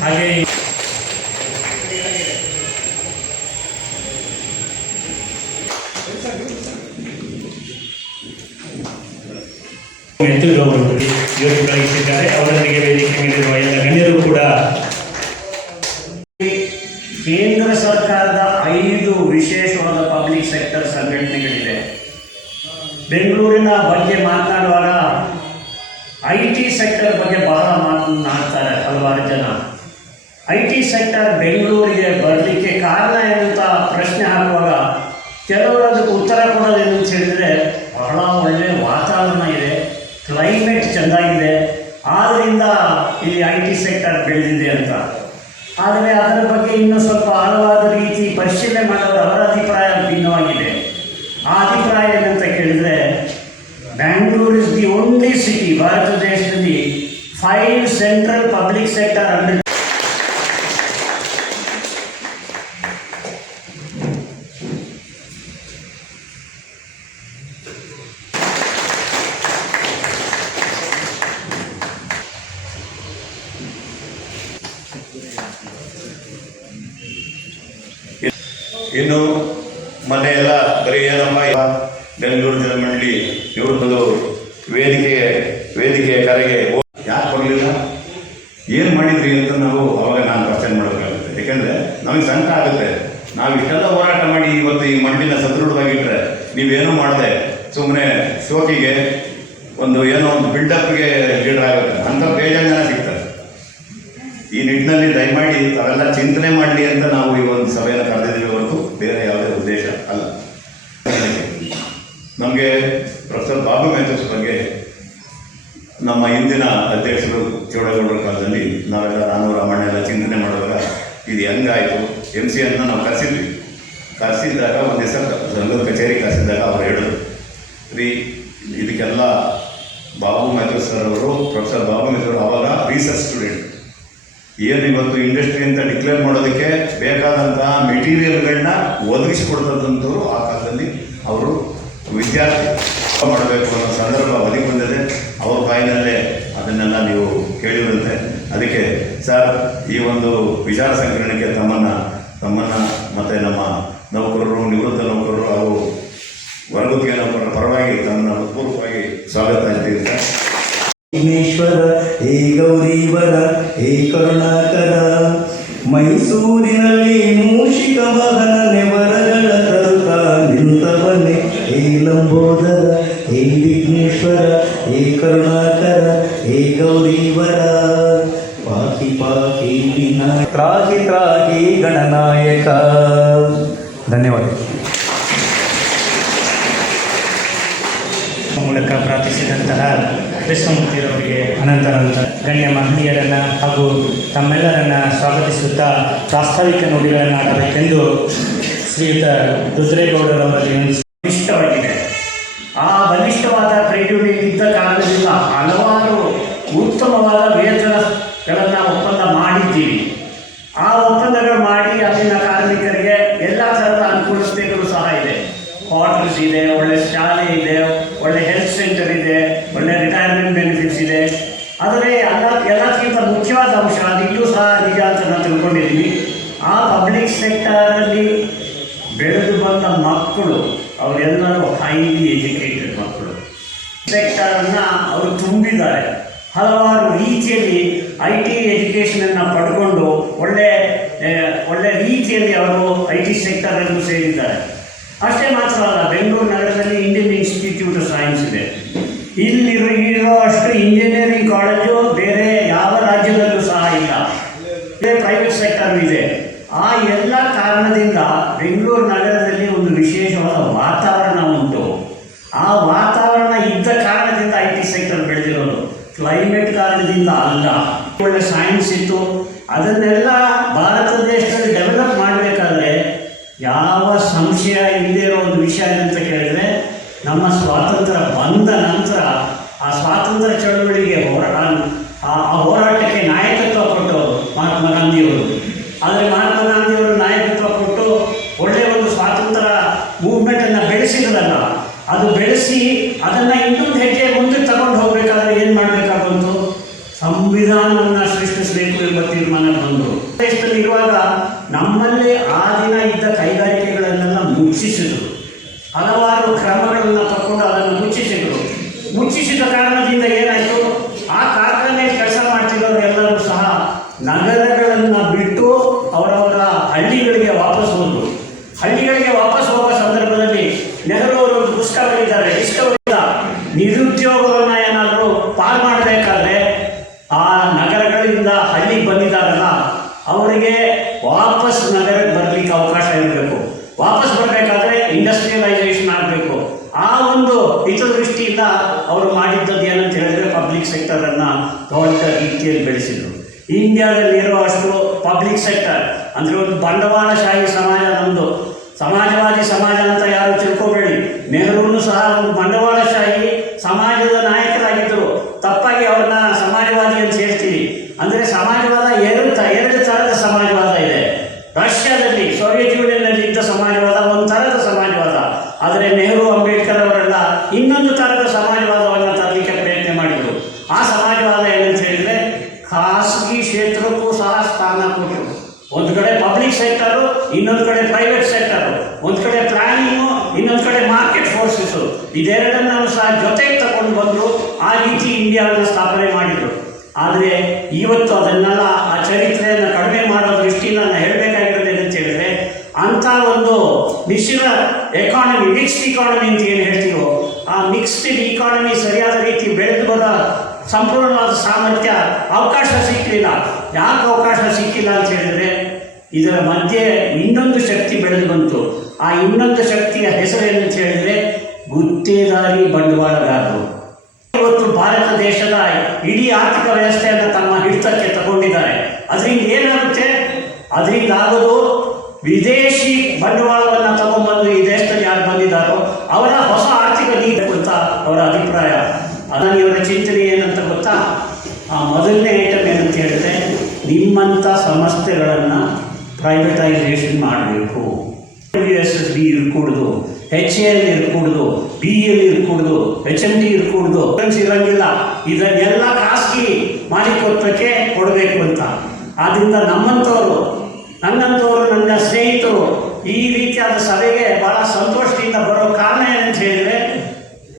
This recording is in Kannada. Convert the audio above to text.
ಹಾಗೆ ವೇದಿಕೆ ಕೂಡ ಕೇಂದ್ರ ಸರ್ಕಾರದ ಐದು ವಿಶೇಷವಾದ ಪಬ್ಲಿಕ್ ಸೆಕ್ಟರ್ ಸಂಘಟನೆಗಳಿದೆ ಬೆಂಗಳೂರಿನ ಬಗ್ಗೆ ಮಾತನಾಡುವಾಗ ಐ ಟಿ ಸೆಕ್ಟರ್ ಬಗ್ಗೆ ಬಹಳ ಮಾತನಾಡ್ತಾರೆ ಹಲವಾರು ಜನ. ಐ ಟಿ ಸೆಕ್ಟರ್ ಬೆಂಗಳೂರಿಗೆ ಬರಲಿಕ್ಕೆ ಕಾರಣ ಏನಂತ ಪ್ರಶ್ನೆ ಹಾಕುವಾಗ ಕೆಲವರು ಅದಕ್ಕೆ ಉತ್ತರ ಕೊಡೋದೇನು ಅಂತ ಹೇಳಿದರೆ ಬಹಳ ಒಳ್ಳೆಯ ವಾತಾವರಣ ಇದೆ ಕ್ಲೈಮೇಟ್ ಚೆಂದಾಗಿದೆ ಆದ್ದರಿಂದ ಇಲ್ಲಿ ಐ ಟಿ ಸೆಕ್ಟರ್ ಬೆಳೆದಿದೆ ಅಂತ. ಆದರೆ ಅದರ ಬಗ್ಗೆ ಇನ್ನೂ ಸ್ವಲ್ಪ ಆಳವಾದ ರೀತಿ ಪರಿಶೀಲನೆ ಮಾಡೋದು ಅವರ ಅಭಿಪ್ರಾಯ ಭಿನ್ನವಾಗಿದೆ. ಆ ಅಭಿಪ್ರಾಯ ಏನಂತ ಕೇಳಿದರೆ, Bangalore is the only city Bharat ದೇಶದಲ್ಲಿ five central public sector under ಇನ್ನು ಮೊನ್ನೆ ಎಲ್ಲ ಬರೀ ಏನಮ್ಮ ಬೆಂಗಳೂರು ಜಲಮಂಡಳಿ ಇವ್ರದ್ದು ವೇದಿಕೆ, ವೇದಿಕೆಯ ಕರೆಗೆ ಯಾಕೆ ಬರಲಿಲ್ಲ ಏನು ಮಾಡಿದ್ರಿ ಅಂತ ನಾವು ಅವಾಗ ನಾನು ಪ್ರಶ್ನೆ ಮಾಡಬೇಕಾಗುತ್ತೆ. ಯಾಕೆಂದರೆ ನಮಗೆ ಸಂಕಟ ಆಗುತ್ತೆ. ನಾವು ಇಷ್ಟೆಲ್ಲ ಹೋರಾಟ ಮಾಡಿ ಇವತ್ತು ಈ ಮಣ್ಣಿನ ಸದೃಢವಾಗಿಟ್ಟರೆ ನೀವೇನೂ ಮಾಡಿದೆ ಸುಮ್ಮನೆ ಶೋಕಿಗೆ ಒಂದು ಏನೋ ಒಂದು ಬಿಲ್ಡಪ್ಗೆ ಲೀಡರ್ ಆಗುತ್ತೆ. ಅಂಥ ಬೇಜಾರು ಜನ ಸಿಗ್ತಾರೆ. ಈ ನಿಟ್ಟಿನಲ್ಲಿ ದಯಮಾಡಿ ತಾವೆಲ್ಲ ಚಿಂತನೆ ಮಾಡಲಿ ಅಂತ ನಾವು ಈ ಒಂದು ಸಭೆಯನ್ನು ಕರೆದಿದ್ದೀವಿ ಹೊರತು ಬೇರೆ ಯಾವುದೇ ಉದ್ದೇಶ ಅಲ್ಲ. ನಮಗೆ ಪ್ರೊಫೆಸರ್ ಬಾಬು ಮೆಥೋಸ್ ಬಗ್ಗೆ ನಮ್ಮ ಹಿಂದಿನ ಅಧ್ಯಕ್ಷರು ಚೌಡಗೌಡರ ಕಾಲದಲ್ಲಿ ನಾವೆಲ್ಲ ನಾನು ರಾಮಣ್ಣ ಎಲ್ಲ ಚಿಂತನೆ ಮಾಡುವಾಗ ಇದು ಹೆಂಗಾಯಿತು? ಎಂ ಸಿ ಅನ್ನ ನಾವು ಕರೆಸಿದ್ವಿ. ಕರೆಸಿದ್ದಾಗ ಒಂದು ದಿವಸ ಸಂಘದ ಕಚೇರಿ ಕರೆಸಿದ್ದಾಗ ಅವರು ಹೇಳಿದ್ರು. ರೀ, ಇದಕ್ಕೆಲ್ಲ ಬಾಬು ಮೆಥೋಸ್ ಸರ್ ಅವರು, ಪ್ರೊಫೆಸರ್ ಬಾಬು ಮೆಥೋಸ್ ಅವಾಗ ರಿಸರ್ಚ್ ಸ್ಟೂಡೆಂಟ್ ಏನು ಇವತ್ತು ಇಂಡಸ್ಟ್ರಿ ಅಂತ ಡಿಕ್ಲೇರ್ ಮಾಡೋದಕ್ಕೆ ಬೇಕಾದಂತಹ ಮೆಟೀರಿಯಲ್ಗಳನ್ನ ಒದಗಿಸಿಕೊಡ್ತಕ್ಕಂಥವ್ರು ಆ ಕಾಲದಲ್ಲಿ ಅವರು ವಿದ್ಯಾರ್ಥಿ ಮಾಡಬೇಕು ಅನ್ನೋ ಸಂದರ್ಭ ಒದಗಿ ಬಂದಿದೆ. ಅವ್ರ ಬಾಯಿನಲ್ಲೇ ಅದನ್ನೆಲ್ಲ ನೀವು ಕೇಳಿರುವಂತೆ. ಅದಕ್ಕೆ ಸರ್, ಈ ಒಂದು ವಿಚಾರ ಸಂಕಿರಣಕ್ಕೆ ತಮ್ಮನ್ನ ತಮ್ಮನ್ನ ಮತ್ತೆ ನಮ್ಮ ನೌಕರರು, ನಿವೃತ್ತ ನೌಕರರು ಹಾಗೂ ವರ್ಗತಿಯ ನೌಕರರ ಪರವಾಗಿ ತಮ್ಮನ್ನ ಹೃತ್ಪೂರ್ವಕವಾಗಿ ಸ್ವಾಗತ ವಿಘ್ನೇಶ್ವರ ಹೇ ಗೌರೀವರ ಹೇ ಕರುಣಾಕರ. ಮೈಸೂರಿನಲ್ಲಿ ಮೂಷಿಕ ವಾಹನ ನೆವರಗಳ ತರುತ್ತ ನಿಂತವನೆ, ಹೇ ಲಂಬೋದರ, ಹೇ ವಿಘ್ನೇಶ್ವರ, ಹೇ ಕರುಣಾಕರ, ಹೇ ಗೌರೀವರ. ಪಾಕಿ ಪಾಕಿ ತ್ರಾಗಿ ತ್ರಾಗಿ ಗಣನಾಯಕ. ಧನ್ಯವಾದ. ಮೂಲಕ ಪ್ರಾರ್ಥಿಸಿದಂತಹ ಕೃಷ್ಣಮೂರ್ತಿಯವರಿಗೆ ಅನಂತ ಗಣ್ಯ ಮಹನೀಯರನ್ನ ಹಾಗೂ ತಮ್ಮೆಲ್ಲರನ್ನ ಸ್ವಾಗತಿಸುತ್ತಾ ಪ್ರಾಸ್ತಾವಿಕ ನುಡಿಗಳನ್ನು ಆಡಬೇಕೆಂದು ಶ್ರೀಯುತ ರುದ್ರೇಗೌಡರವರಲ್ಲಿ ಒಂದು ಬಲಿಷ್ಠವಾಗಿದೆ ಆ ಬಲಿಷ್ಠವಾದ ಟ್ರೇಡ್ ಯೂನಿಯನ್ ಇದ್ದ ಕಾರಣದಿಂದ ಹಲವಾರು ಉತ್ತಮವಾದ ವೇತನಗಳನ್ನು ಒಪ್ಪಂದ ಮಾಡಿದ್ದೀವಿ ಆ ಒಪ್ಪಂದಗಳು ಮಾಡಿ ಅಲ್ಲಿನ ಕಾರ್ಮಿಕರಿಗೆ ಎಲ್ಲ ಥರದ ಅನುಕೂಲತೆಗಳು ಸಹ ಇದೆ ಕ್ವಾರ್ಟರ್ಸ್ ಇದೆ ಒಳ್ಳೆ ಶಾಲೆ ಇದೆ, ಒಳ್ಳೆ ಹೆಲ್ತ್ ಸೆಂಟರ್ ಇದೆ, ಒಳ್ಳೆ ರಿಟೈರ್ಮೆಂಟ್ ಬೆನಿಫಿಟ್ಸ್ ಇದೆ. ಆದರೆ ಎಲ್ಲ, ಎಲ್ಲಕ್ಕಿಂತ ಮುಖ್ಯವಾದ ಅಂಶ ಅದು ಇಲ್ಲೂ ಸಹ ನಿಜ ಅಂತ ನಾನು ತಿಳ್ಕೊಂಡಿದ್ದೀನಿ. ಆ ಪಬ್ಲಿಕ್ ಸೆಕ್ಟರಲ್ಲಿ ಬೆಳೆದು ಬಂದ ಮಕ್ಕಳು, ಅವರೆಲ್ಲರೂ ಹೈಲಿ ಎಜುಕೇಟೆಡ್ ಮಕ್ಕಳು. ಸೆಕ್ಟರನ್ನ ಅವರು ತುಂಬಿದ್ದಾರೆ. ಹಲವಾರು ರೀತಿಯಲ್ಲಿ ಐ ಟಿ ಎಜುಕೇಷನನ್ನು ಪಡ್ಕೊಂಡು ಒಳ್ಳೆ ಒಳ್ಳೆ ರೀತಿಯಲ್ಲಿ ಅವರು ಐ ಟಿ ಸೆಕ್ಟರನ್ನು ಸೇರಿದ್ದಾರೆ. ಅಷ್ಟೇ ಮಾತ್ರ ಅಲ್ಲ, ಬೆಂಗಳೂರು ನಗರದಲ್ಲಿ ಇಂಡಿಯನ್ ಇನ್ಸ್ಟಿಟ್ಯೂಟ್ ಆಫ್ ಸೈನ್ಸ್ ಇದೆ. ಇಲ್ಲಿ ಇರೋ ಅಷ್ಟು ಇಂಜಿನಿಯರಿಂಗ್ ಕಾಲೇಜು ಬೇರೆ ಯಾವ ರಾಜ್ಯದಲ್ಲೂ ಸಹ ಇಲ್ಲ. ಪ್ರೈವೇಟ್ ಸೆಕ್ಟರ್ ಇದೆ. ಆ ಎಲ್ಲ ಕಾರಣದಿಂದ ಬೆಂಗಳೂರು ನಗರದಲ್ಲಿ ಒಂದು ವಿಶೇಷವಾದ ವಾತಾವರಣ ಉಂಟು. ಆ ವಾತಾವರಣ ಇದ್ದ ಕಾರಣದಿಂದ ಐ ಟಿ ಸೆಕ್ಟರ್ ಬೆಳೆದಿರೋದು. ಕ್ಲೈಮೇಟ್ ಕಾರಣದಿಂದ ಅಲ್ಲ. ಒಳ್ಳೆ ಸೈನ್ಸ್ ಇತ್ತು. ಅದನ್ನೆಲ್ಲ ಭಾರತ ದೇಶದಲ್ಲಿ ಡೆವಲಪ್ ಯಾವ ಸಂಶಯ ಇಲ್ಲದೆ ಇರೋ ಒಂದು ವಿಷಯ ಅಂತ ಕೇಳಿದ್ರೆ, ನಮ್ಮ ಸ್ವಾತಂತ್ರ್ಯ ಬಂದ ನಂತರ ಆ ಸ್ವಾತಂತ್ರ್ಯ ಚಳುವಳಿಗೆ ಹೋರಾಟ, ಆ ಹೋರಾಟಕ್ಕೆ ನಾಯಕತ್ವ ಕೊಟ್ಟವರು ಮಹಾತ್ಮ ಗಾಂಧಿಯವರು. ಆದರೆ ಮಹಾತ್ಮ ಗಾಂಧಿಯವರು ನಾಯಕತ್ವ ಕೊಟ್ಟು ಒಳ್ಳೆಯ ಒಂದು ಸ್ವಾತಂತ್ರ್ಯ ಮೂವ್ಮೆಂಟನ್ನು ಬೆಳೆಸಿದ್ರಲ್ಲ, ಅದು ಬೆಳೆಸಿ ಅದನ್ನು ಇನ್ನೊಂದು ಹೆಜ್ಜೆ ಮುಂದೆ ತಗೊಂಡು ಹೋಗಬೇಕಾದ್ರೆ ಏನು ಮಾಡಬೇಕಾಗುವಂತು ಸಂವಿಧಾನವನ್ನು ಸೃಷ್ಟಿಸಬೇಕು ಎಂಬ ತೀರ್ಮಾನ ಬಂದು. ಮುಚ್ಚಿಸಿದರು. ಹಲವಾರು ಕ್ರಮಗಳನ್ನು ತಗೊಂಡು ಅದನ್ನು ಮುಚ್ಚಿಸಿದರು. ಮುಚ್ಚಿಸಿದ ಕಾರಣದಿಂದ ಏನಾಯಿತು? ಆ ಕಾರ್ಖಾನೆಯಲ್ಲಿ ಕೆಲಸ ಮಾಡ್ತಿರೋರೆಲ್ಲರೂ ಸಹ ನಗರಗಳನ್ನು ಬಿಟ್ಟು ಅವರವರ ಹಳ್ಳಿಗಳಿಗೆ ವಾಪಸ್ ಹೋದರು. ಹಳ್ಳಿಗಳಿಗೆ ವಾಪಸ್ ಹೋಗುವ ಸಂದರ್ಭದಲ್ಲಿ ನೆಹರು ಅವರು ಪುಸ್ತಕ ಬರೆದಿದ್ದಾರೆ ಡಿಸ್ಕವರಿ ಒಂದು ಹಿತದೃಷ್ಟಿಯಿಂದ ಅವರು ಮಾಡಿದ್ದದ್ದು ಏನಂತ ಹೇಳಿದ್ರೆ ಪಬ್ಲಿಕ್ ಸೆಕ್ಟರನ್ನು ದೊಡ್ಡ ರೀತಿಯಲ್ಲಿ ಬೆಳೆಸಿದರು. ಇಂಡಿಯಾದಲ್ಲಿ ಅಷ್ಟು ಪಬ್ಲಿಕ್ ಸೆಕ್ಟರ್ ಅಂದರೆ ಒಂದು ಬಂಡವಾಳಶಾಹಿ ಸಮಾಜ ನಮ್ಮದು ಸಮಾಜವಾದಿ ಸಮಾಜ ಅಂತ ಯಾರು ತಿಳ್ಕೊಬೇಡಿ. ನೆಹರೂನು ಸಹ ಒಂದು ಬಂಡವಾಳಶಾಹಿ ಸಮಾಜದ ನಾಯಕರಾಗಿದ್ದರು. ತಪ್ಪಾಗಿ ಅವ್ರನ್ನ ಸಮಾಜವಾದಿ ಅಂತ ಹೇಳ್ತೀವಿ ಅಂದರೆ ಸಮಾಜವಾದ ಎರಡು ತ ಎರಡು ಥರದ ಸಮಾಜವಾದ ಇದೆ ರಷ್ಯಾದಲ್ಲಿ ಸೋವಿಯತ್ ಯೂನಿಯನ್ನಲ್ಲಿ ಇದ್ದ ಸಮಾಜವಾದ ಒಂದು ಥರದ ಸಮಾಜವಾದ ಆದರೆ ನೆಹರು ಅಂಬೇಡ್ಕರ್ ಅವರೆಲ್ಲ ಇನ್ನೊಂದು ಥರದ ಸಮಾಜವಾದವನ್ನು ತರಲಿಕ್ಕೆ ಪ್ರಯತ್ನ ಮಾಡಿದರು. ಆ ಸಮಾಜವಾದ ಏನಂತ ಹೇಳಿದರೆ, ಖಾಸಗಿ ಕ್ಷೇತ್ರಕ್ಕೂ ಸಹ ಸ್ಥಾನ ಕೊಟ್ಟರು. ಒಂದು ಕಡೆ ಪಬ್ಲಿಕ್ ಸೆಕ್ಟರು ಇನ್ನೊಂದು ಕಡೆ ಪ್ರೈವೇಟ್ ಸೆಕ್ಟರು ಒಂದು ಕಡೆ ಪ್ಲಾನಿಂಗು ಇನ್ನೊಂದು ಕಡೆ ಮಾರ್ಕೆಟ್ ಫೋರ್ಸಸ್ಸು ಇದೆರಡನ್ನೂ ಸಹ ಜೊತೆಗೆ ತಗೊಂಡು ಬಂದರು ಆ ರೀತಿ ಇಂಡಿಯಾವನ್ನು ಸ್ಥಾಪನೆ ಮಾಡಿದರು. ಆದರೆ ಇವತ್ತು ಅದನ್ನೆಲ್ಲ ಆ ಚರಿತ್ರೆಯನ್ನು ಕಡಿಮೆ ಮಾಡೋ ದೃಷ್ಟಿಯಿಂದ ನಾನು ಹೇಳಬೇಕಾಗಿರೋದು ಏನಂತ ಹೇಳಿದ್ರೆ, ಅಂಥ ಒಂದು ಮಿಶ್ರ ಎಕಾನಮಿ ಮಿಕ್ಸ್ಡ್ ಇಕಾನಮಿ ಅಂತ ಏನು ಹೇಳ್ತೀವೋ ಮಿಕ್ಸ್ಡ್ ಇಕಾನಮಿ ಸರಿಯಾದ ರೀತಿ ಬೆಳೆದು ಬರೋ ಸಂಪೂರ್ಣವಾದ ಸಾಮರ್ಥ್ಯ ಅವಕಾಶ ಸಿಕ್ಕಲಿಲ್ಲ ಯಾಕೆ ಅವಕಾಶ ಸಿಕ್ಕಿಲ್ಲ ಅಂತ ಹೇಳಿದ್ರೆ, ಇದರ ಮಧ್ಯೆ ಇನ್ನೊಂದು ಶಕ್ತಿ ಬೆಳೆದು ಬಂತು. ಆ ಇನ್ನೊಂದು ಶಕ್ತಿಯ ಹೆಸರೇನು ಅಂತ ಹೇಳಿದ್ರೆ, ಗುತ್ತೇದಾರಿ ಬಂಡವಾಳಗಾರರು. ಇವತ್ತು ಭಾರತ ದೇಶದ ಇಡೀ ಆರ್ಥಿಕ ವ್ಯವಸ್ಥೆಯನ್ನು ತಮ್ಮ ಹಿಡಿತಕ್ಕೆ ತಗೊಂಡಿದ್ದಾರೆ. ಅದರಿಂದ ಏನಾಗುತ್ತೆ? ಅದರಿಂದ ಆಗೋದು ವಿದೇಶಿ ಬಂಡವಾಳವನ್ನು ತಗೊಂಡ್ಬಂದು ಈ ದೇಶದಲ್ಲಿ ಯಾರು ಬಂದಿದ್ದಾರೋ ಅವರ ಹೊಸ ಆರ್ಥಿಕ ನೀತಿ ಅಂತ ಅವರ ಅಭಿಪ್ರಾಯ ಅದನ್ನು ಇವರ ಚಿಂತನೆ ಏನಂತ ಗೊತ್ತಾ ಆ ಮೊದಲನೇ ಐಟಮ್ ಏನಂತ ಹೇಳಿದ್ರೆ ನಿಮ್ಮಂಥ ಸಂಸ್ಥೆಗಳನ್ನು ಪ್ರೈವೇಟೈಸೇಷನ್ ಮಾಡಬೇಕು. ಎಸ್ ಎಸ್ ಬಿ ಇರ್ಕೂಡ್ದು ಎಚ್ ಎ ಎಲ್ ಇರ್ಕೂಡ್ದು ಬಿ ಎಲ್ ಇರ್ಕೂಡ್ದು ಎಚ್ ಎಂ ಟಿ ಇರ್ಕೂಡ್ದು ಇರೋಂಗಿಲ್ಲ. ಇದನ್ನೆಲ್ಲ ಖಾಸಗಿ ಮಾಲೀಕತ್ವಕ್ಕೆ ಕೊಡಬೇಕು ಅಂತ. ಆದ್ದರಿಂದ ನಮ್ಮಂಥವರು ನನ್ನಂಥವರು ನನ್ನ ಸ್ನೇಹಿತರು ಈ ರೀತಿಯಾದ ಸಭೆಗೆ ಬಹಳ ಸಂತೋಷದಿಂದ ಬರೋ